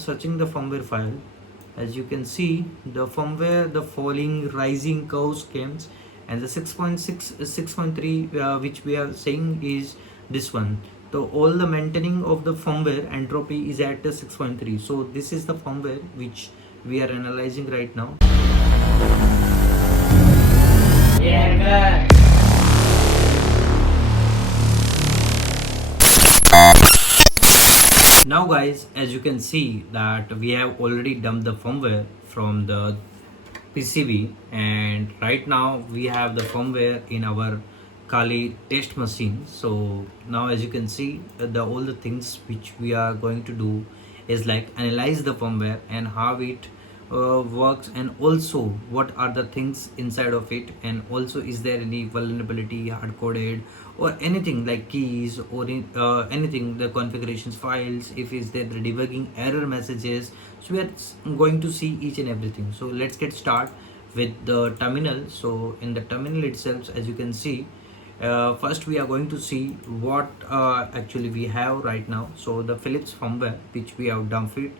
searching the firmware file, as you can see, the firmware, the falling rising curve schemes, and the 6.6 6.3 which we are saying is this one. So all the maintaining of the firmware entropy is at the 6.3. So this is the firmware which we are analyzing right now. Yeah, now guys, as you can see that we have already dumped the firmware from the PCB, and right now we have the firmware in our Kali test machine. So now as you can see, the all the things which we are going to do is like analyze the firmware and how it works, and also what are the things inside of it, and also is there any vulnerability hard coded or anything like keys or anything, the configurations files, if is there the debugging error messages. So we are going to see each and everything. So let's get started with the terminal. So in the terminal itself, as you can see, first we are going to see what actually we have right now. So the Philips firmware which we have dumped it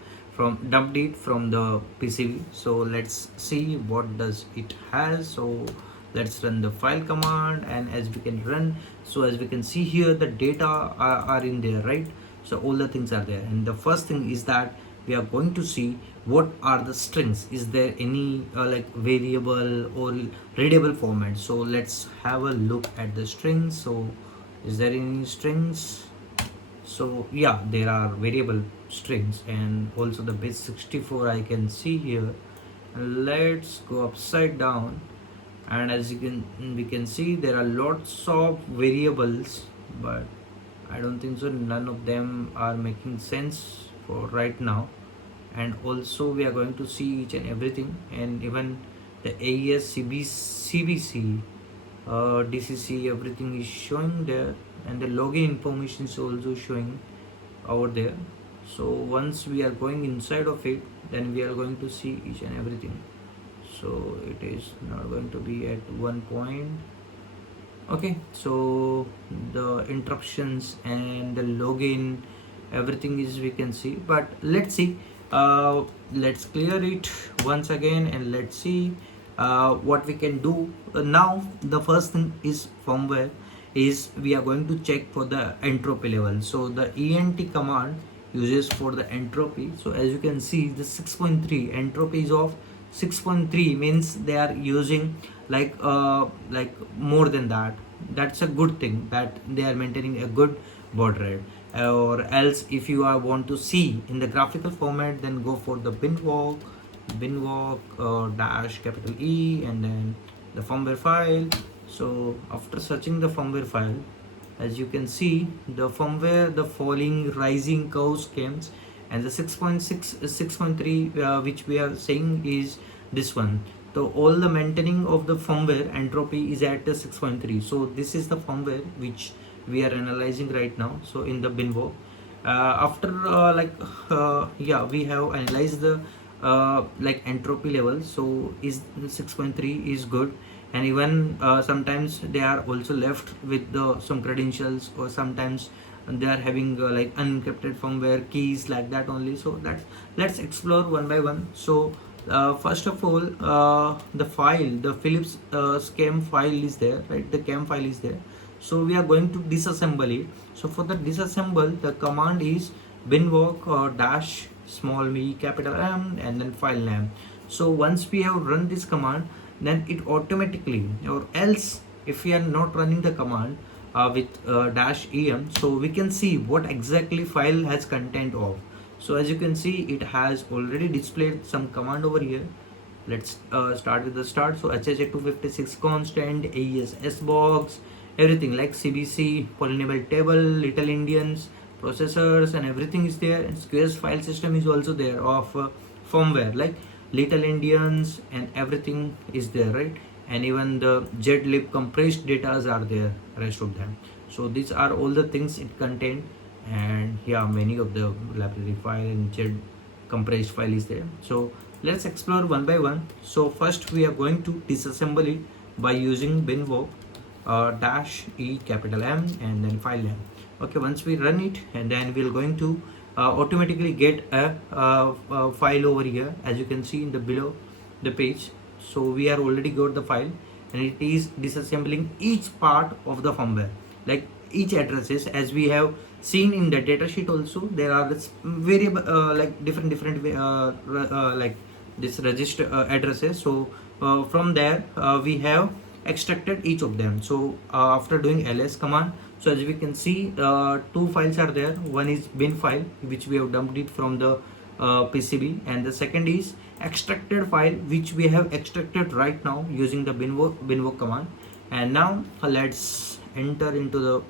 from the PCB. So let's see what does it has. So let's run the file command, and as we can run, so as we can see here, the data are in there, right? So all the things are there, and the first thing is that we are going to see what are the strings, is there any like variable or readable format. So let's have a look at the strings. So is there any strings? So yeah, there are variable strings, and also the base 64 I can see here. Let's go upside down, and as we can see, there are lots of variables, but I don't think so, none of them are making sense for right now. And also we are going to see each and everything, and even the AES CBC DCC, everything is showing there, and the login information is also showing over there. So once we are going inside of it, then we are going to see each and everything. So it is not going to be at one point. Okay, so the interruptions and the login, everything is we can see, but let's see, let's clear it once again, and let's see what we can do. Now the first thing is firmware, is we are going to check for the entropy level. So the ENT command uses for the entropy. So as you can see, the 6.3 entropy is of 6.3, means they are using like more than that. That's a good thing, that they are maintaining a good baud rate. Or else if you are want to see in the graphical format, then go for the Binwalk dash capital E, and then the firmware file. So after searching the firmware file, as you can see, the firmware, the falling rising curve schemes, and the 6.6 6.3 which we are saying is this one. So all the maintaining of the firmware entropy is at the 6.3. So this is the firmware which we are analyzing right now. So in the Binwalk, after yeah, we have analyzed the like entropy level. So is 6.3 is good, and even sometimes they are also left with the some credentials, or sometimes they are having like unencrypted firmware keys like that only. So let's explore one by one. So first of all, the file, the Philips scheme file is there, right? The cam file is there. So we are going to disassemble it. So for the disassemble, the command is binwalk dash small v capital M, and then file name. So once we have run this command, then it automatically, or else if we are not running the command with dash em, so we can see what exactly file has content of. So as you can see, it has already displayed some command over here. Let's start with the start. So HH256 constant, AES SBox, everything like CBC, polynomial table, little Indians, processors, and everything is there. And squares file system is also there of firmware like little Indians, and everything is there, right? And even the zlib compressed datas are there, rest of them. So these are all the things it contained, and yeah, many of the library file and z compressed file is there. So let's explore one by one. So first we are going to disassemble it by using binwalk dash e capital M, and then file name. Okay, once we run it, and then we're going to automatically get a file over here, as you can see in the below the page. So we are already got the file, and it is disassembling each part of the firmware, like each addresses. As we have seen in the data sheet also, there are this variable like different like this register addresses. So from there we have extracted each of them. So after doing ls command, so as we can see, two files are there. One is bin file, which we have dumped it from the PCB, and the second is extracted file, which we have extracted right now using the binwalk command. And now let's enter into the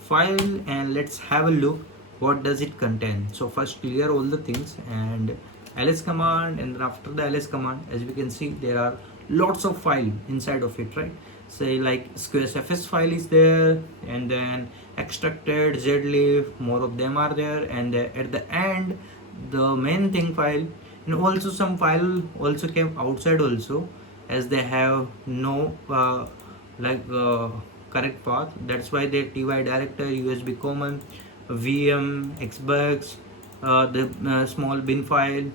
file and let's have a look what does it contain. So first clear all the things and ls command, and then after the ls command, as we can see, there are lots of file inside of it, right? Say like squaresfs file is there, and then extracted zlib, more of them are there, and at the end the main thing file. And also some file also came outside also, as they have no like correct path. That's why they ty director, usb common, vm, xbugs, the small bin file,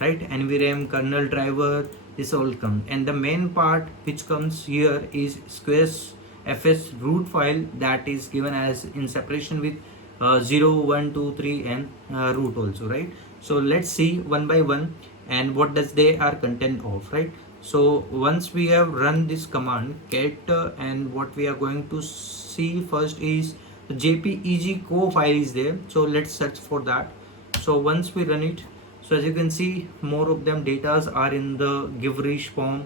right, nvrm, kernel driver, this all come. And the main part which comes here is squares fs root file, that is given as in separation with 0 1 2 3 and root also, right? So let's see one by one and what does they are content of, right? So once we have run this command cat and what we are going to see first is the jpeg co file is there. So let's search for that. So once we run it, so as you can see, more of them datas are in the gibberish form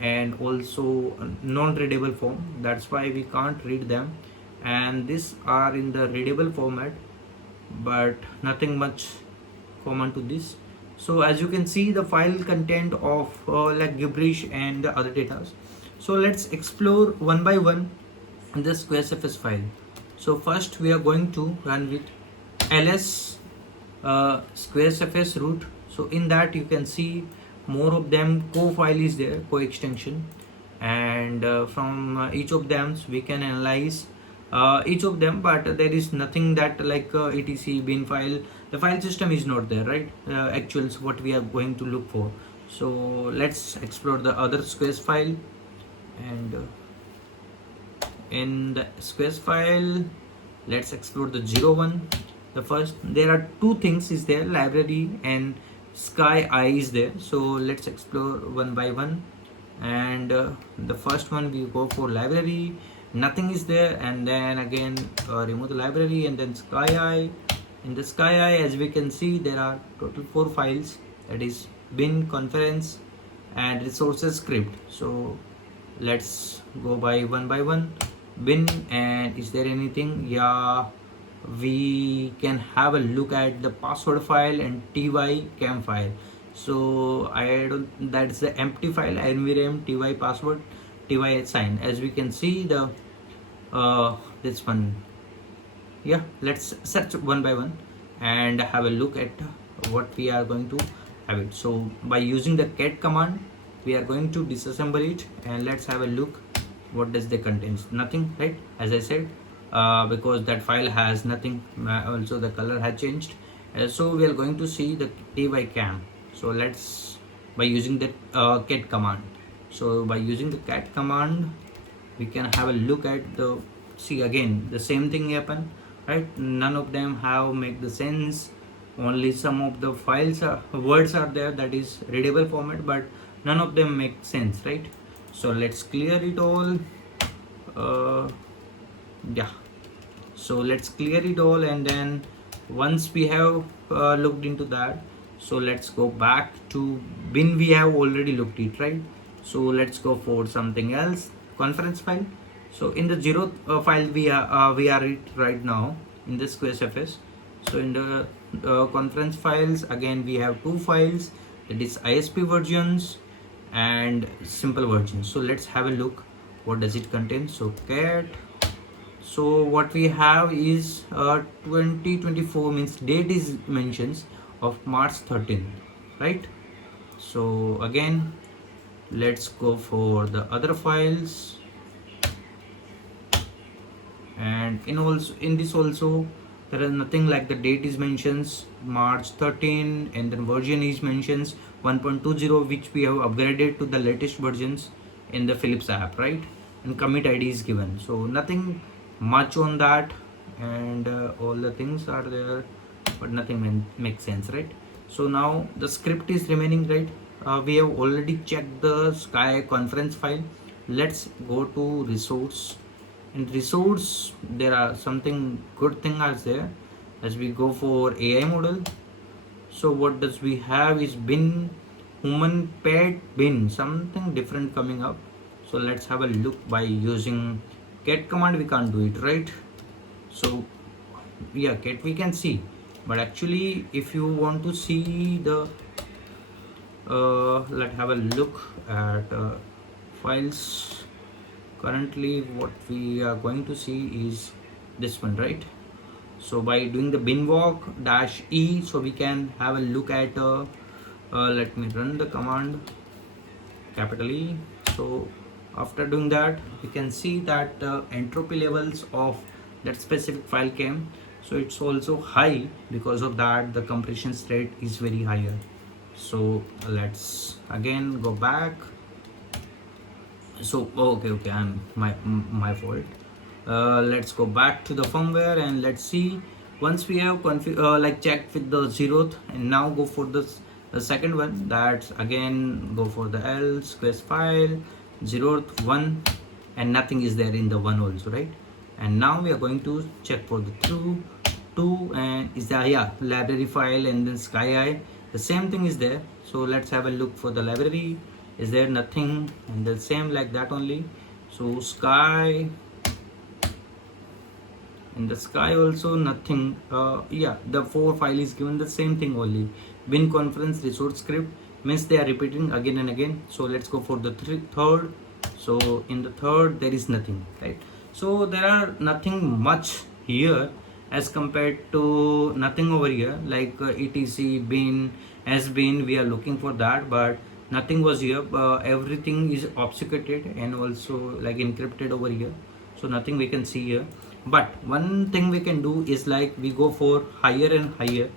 and also non-readable form. That's why we can't read them. And these are in the readable format, but nothing much common to this. So as you can see, the file content of like gibberish and the other data. So let's explore one by one in the squaresfs file. So first we are going to run with ls squaresfs root. So in that you can see more of them co file is there, co extension, and from each of them we can analyze each of them, but there is nothing that like etc bin file, the file system is not there, right? Actuals what we are going to look for. So let's explore the other squares file, and in the squares file let's explore the 01. The first, there are two things is there, library and sky eye is there. So let's explore one by one, and the first one we go for library, nothing is there, and then again remove the library, and then sky eye. In the sky eye, as we can see, there are total 4 files, that is bin, conference and resources script. So let's go by one bin, and is there anything? Yeah, we can have a look at the password file and ty cam file. So I don't, that's the empty file, nvrm ty password ty sign. As we can see the this one. Yeah, let's search one by one and have a look at what we are going to have it. So by using the cat command we are going to disassemble it, and let's have a look what does they contains. Nothing, right? As I said, because that file has nothing. Also the color has changed. So we are going to see the ty cam. So let's, by using the cat command, so by using the cat command we can have a look at the, see again the same thing happen, right? None of them have make the sense. Only some of the files are, words are there, that is readable format, but none of them make sense, right? So let's clear it all. Yeah, so let's clear it all, and then once we have looked into that, so let's go back to bin. We have already looked it, right? So let's go for something else, conference file. So in the 0 file we are it right now in the squaresfs. So in the conference files, again we have 2 files, that is isp versions and simple versions. So let's have a look what does it contain. So cat, so what we have is 2024, means date is mentions of March 13th, right? So again let's go for the other files, and in also in this also There is nothing like the date is mentions March 13, and then version is mentions 1.20, which we have upgraded to the latest versions in the Philips app, right? And commit ID is given, so nothing much on that, and all the things are there, but nothing makes sense, right? So now the script is remaining, right? We have already checked the Sky conference file. Let's go to resource. In resource, there are something good thing as there, as we go for AI model. So what does we have is bin human pet bin, something different coming up. So let's have a look by using cat command. We can't do it, right? So yeah, cat we can see, but actually if you want to see the let's have a look at files. Currently what we are going to see is this one, right? So by doing the binwalk -e, so we can have a look at let me run the command capital E. So after doing that, we can see that entropy levels of that specific file came, so it's also high. Because of that, the compression rate is very higher. So let's again go back. So okay, I'm my fault. Let's go back to the firmware and let's see. Once we have like checked with the 0th, and now go for the second one, that's again go for the else quest file 0th 1, and nothing is there in the 1 also, right? And now we are going to check for the 2, and is there, yeah, library file, and then sky the same thing is there. So let's have a look for the library. Is there nothing? And the same like that only. So sky, in the sky also nothing. Yeah, the 4 file is given, the same thing only. Bin conference resource script means they are repeating again and again. So let's go for the third. So in the third there is nothing, right? So there are nothing much here as compared to nothing over here, like etc bin has been, we are looking for that, but nothing was here. Everything is obfuscated and also like encrypted over here, so nothing we can see here. But one thing we can do is like we go for higher and higher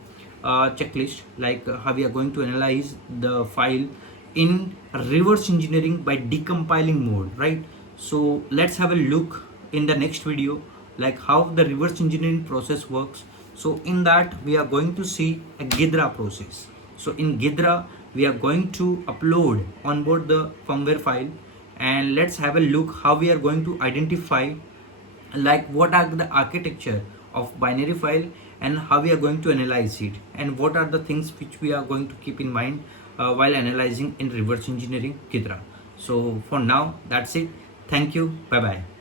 checklist, like how we are going to analyze the file in reverse engineering by decompiling mode, right? So let's have a look in the next video, like how the reverse engineering process works. So in that we are going to see a Ghidra process. So in Ghidra we are going to upload onboard the firmware file, and let's have a look how we are going to identify like what are the architecture of binary file and how we are going to analyze it, and what are the things which we are going to keep in mind while analyzing in reverse engineering Ghidra. So for now that's it. Thank you. Bye bye.